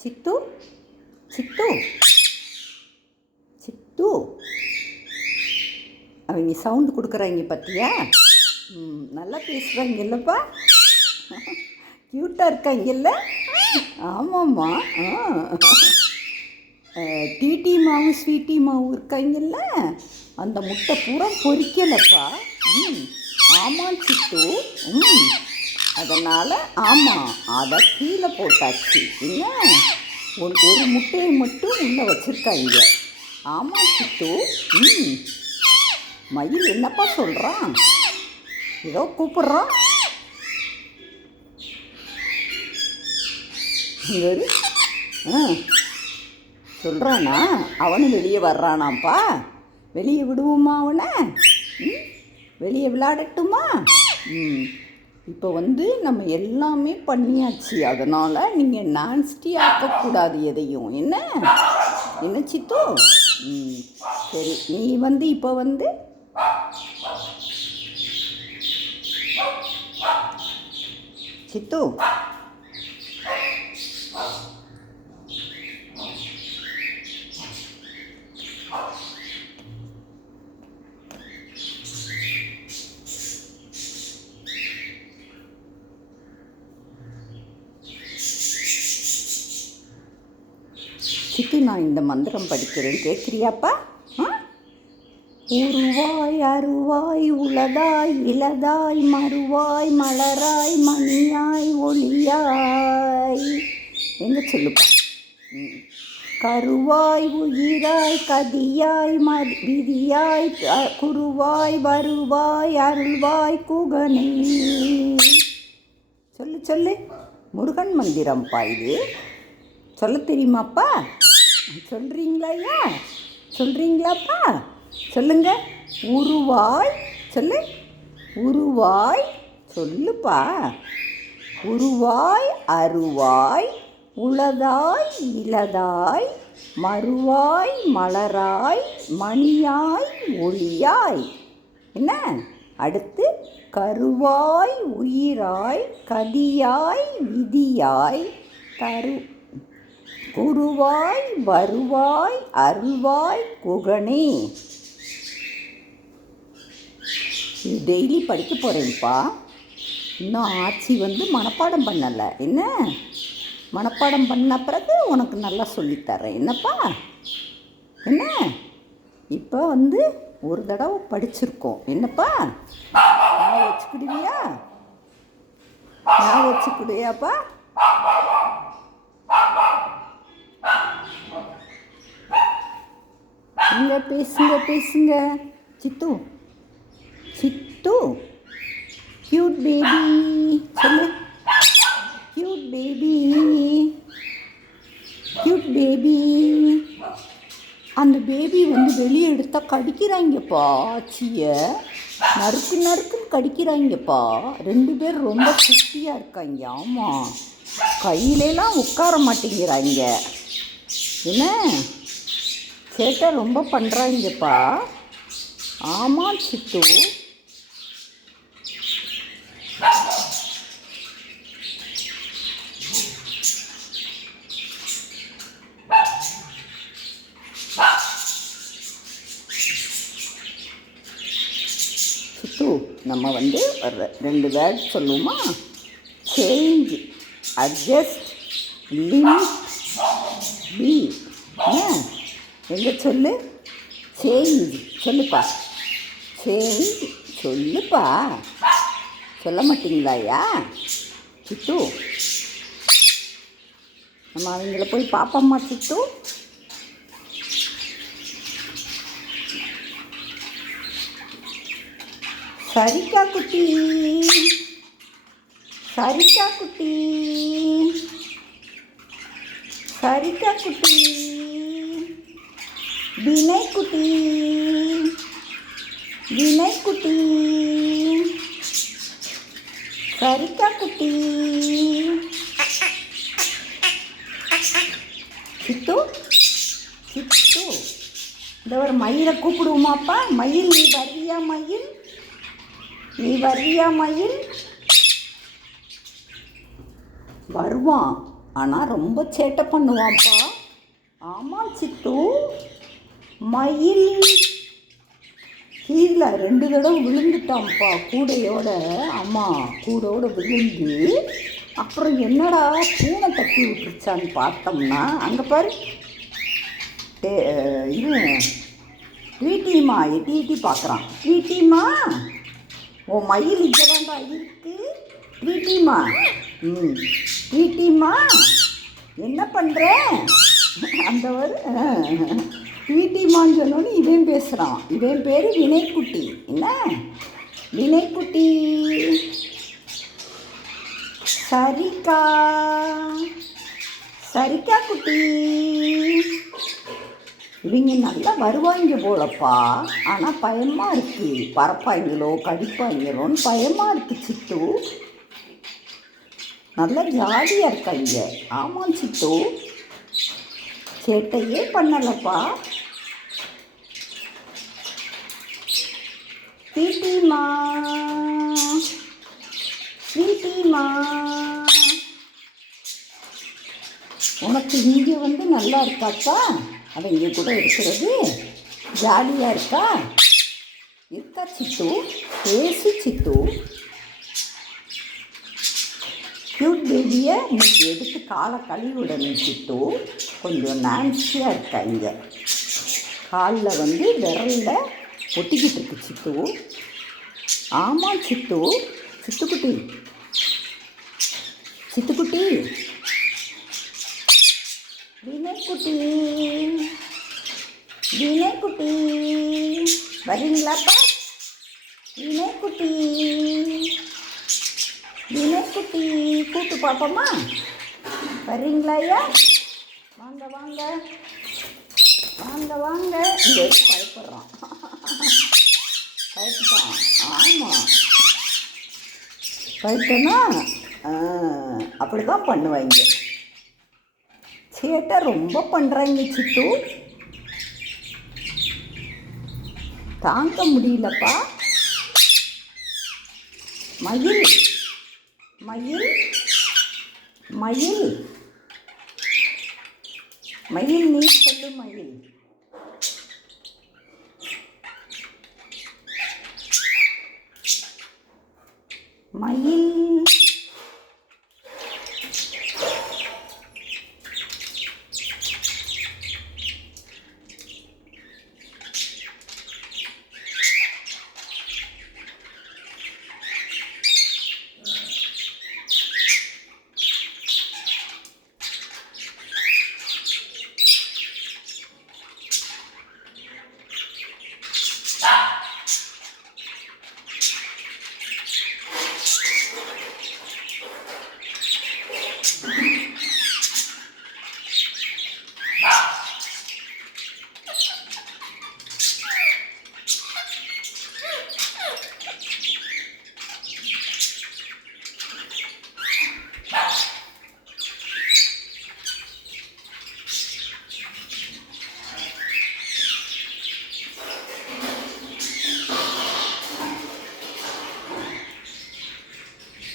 சித்து சித்து சித்து அவங்க சவுண்டு கொடுக்குறாங்க பார்த்தியா? நல்லா பேசுகிறாங்க இல்லைப்பா, க்யூட்டாக இருக்காங்கல்ல? ஆமாம்மா. டீட்டி மாவு ஸ்வீட்டி மாவு இருக்காங்கல்ல, அந்த முட்டை பூரா பொரிக்கலப்பா. ஆமாம் சித்து. அதனால் ஆமாம், அதை கீழே போட்டாச்சு. என்ன ஒரு முட்டையை மட்டும் உள்ளே வச்சுருக்காங்க. ஆமாம் சித்து. மயில் என்னப்பா சொல்கிறான்? ஏதோ கூப்பிட்றான். சொல்கிறானா? அவனும் வெளியே வர்றானாப்பா. வெளியே விடுவோமா அவனை? வெளியே விளையாடட்டுமா? இப்போ நம்ம எல்லாமே பண்ணியாச்சு. அதனால் நீங்கள் நான்ஸ்டி ஆக்கக்கூடாது எதையும். என்ன என்ன சித்து? சரி, நீ இப்போ சித்து சித்து, நான் இந்த மந்திரம் படிக்கிறேன், கேட்குறியாப்பா? உருவாய் அருவாய் உளதாய் இளதாய் மறுவாய் மலராய் மணியாய் ஒளியாய். எங்க சொல்லுப்பா? கருவாய் உயிராய் கதியாய் விதியாய் குருவாய் வருவாய் அருள்வாய் குகனே. சொல்லு சொல்லு. முருகன் மந்திரம்ப்பா இது. சொல்ல தெரியுமாப்பா? சொல்கிறீங்களா? சொல்கிறீங்களாப்பா? சொல்லுங்க. உருவாய் சொல்லு. உருவாய் சொல்லுப்பா. உருவாய் அருவாய் உளதாய் இளதாய் மறுவாய் மலராய் மணியாய் ஒளியாய். என்ன அடுத்து? கருவாய் உயிராய் கதியாய் விதியாய் குருவாய் வருவாய் அருள்வாய் குகனே. இது டெய்லி படிக்க போகிறேன்ப்பா. இன்னும் ஆச்சி மனப்பாடம் பண்ணலை. என்ன மனப்பாடம் பண்ண பிறகு உனக்கு நல்லா சொல்லித்தரேன். என்னப்பா? என்ன இப்போ ஒரு தடவை படிச்சிருக்கோம். என்னப்பா ஞாபகம் வச்சுக்கிடுவியா? ஞாபகம் வச்சுக்கிடுவியாப்பா? இங்க பேசுங்க பேசுங்க. சித்து சித்து கியூட் பேபி சொல்லு. Cute baby cute baby. அந்த பேபி வெளியே எடுத்தால் கடிக்கிறாங்கப்பா. ஆச்சியை நறுக்கு நறுக்குன்னு கடிக்கிறாங்கப்பா. 2 பேர் ரொம்ப குட்டியாக இருக்காங்க. ஆமாம், கையிலலாம் உட்கார மாட்டேங்கிறாங்க. என்ன சேட்டை ரொம்ப பண்ணுறாங்கப்பா. ஆமாம் சித்து. சித்து, நம்ம ஒரு 2 வேர்ட் சொல்லுவோமா? Change, adjust, limit, B. எங்க சொல்லு. சேஞ்ச் சொல்லுப்பா. சேஞ்ச் சொல்லுப்பா. சொல்ல மாட்டீங்களாயா சித்து? நம்ம அவங்கள போய் பார்ப்போம்மா சித்து. சரிக்கா குட்டி, சரிக்கா குட்டி, சரிக்கா குட்டி, வினய் குட்டி, வினய் குட்டி, சரிக்கா குட்டி. சித்து சித்து, இந்த ஒரு மயிலை கூப்பிடுவோமாப்பா? மயில், நீ வர்றியா மயில்? நீ வர்றியா மயில்? வருவான். ஆனால் ரொம்ப சேட்டை பண்ணுவான்ப்பா. ஆமாம் சித்து. மயில் கீழே 2 தடவை விழுந்துட்டான்ப்பா கூடையோட. ஆமாம், கூடையோட விழுந்து அப்புறம் என்னடா பூனை தட்டி விட்டுருச்சான்னு பார்த்தோம்னா அங்கே பாரு இது வீட்டிமா எட்டி எட்டி பார்க்குறான். வீட்டிமா உன் மயில் இங்கே தான்டா இருக்கு. வீட்டிமா வீட்டிமா என்ன பண்ணுற அந்த ஒரு வீட்டிமான்னு சொன்னோன்னு இவன் பேசுகிறான். இவன் பேர் வினய்குட்டி. என்ன வினய்குட்டி? சரிக்கா சரிக்கா குட்டி. இவங்க நல்லா வருவாங்க போலப்பா. ஆனால் பயமாக இருக்குது. பறப்பாங்களோ கடிப்பாங்களோன்னு பயமாக இருக்குது சித்து. நல்லா ஜாலியாக இருக்காங்க. ஆமாம் சித்து, சேட்டையே பண்ணலப்பா. வீட்டிமா வீட்டிமா உனக்கு இங்கே வந்து நல்லா இருக்காக்கா? அவன் இங்கே கூட இருக்கிறது ஜாலியாக இருக்கா? இருக்கா சித்து? பேசு சித்து. க்யூட் பேபியை இன்னைக்கு எடுத்து காலை கழுவி விடணும் சித்து. கொஞ்சம் நான்சியாக இருக்கா. இங்கே காலில் வந்து விரலில் ஒட்டிக்கிட்டு இருக்கு சித்து. ஆமாம் சித்து. சித்துக்குட்டி சித்துக்குட்டி வினய்குட்டி வினய்குட்டி வரீங்களாப்பா? வினய்குட்டி வினய்குட்டி கூப்பிட்டு பார்ப்போமா? வரீங்களா ஐயா? வாங்க வாங்க வாங்க வாங்க. இங்கே பயப்படுறான். பயப்பட்டான். ஆமாம், பயப்பட்டனா அப்படி தான் பண்ணுவாங்க. சேட்டை ரொம்ப பண்ணுறாங்க சித்து. தாங்க முடியலப்பா. மயில் மயில் மயில் மயில் நீ சொல்லு மயில்.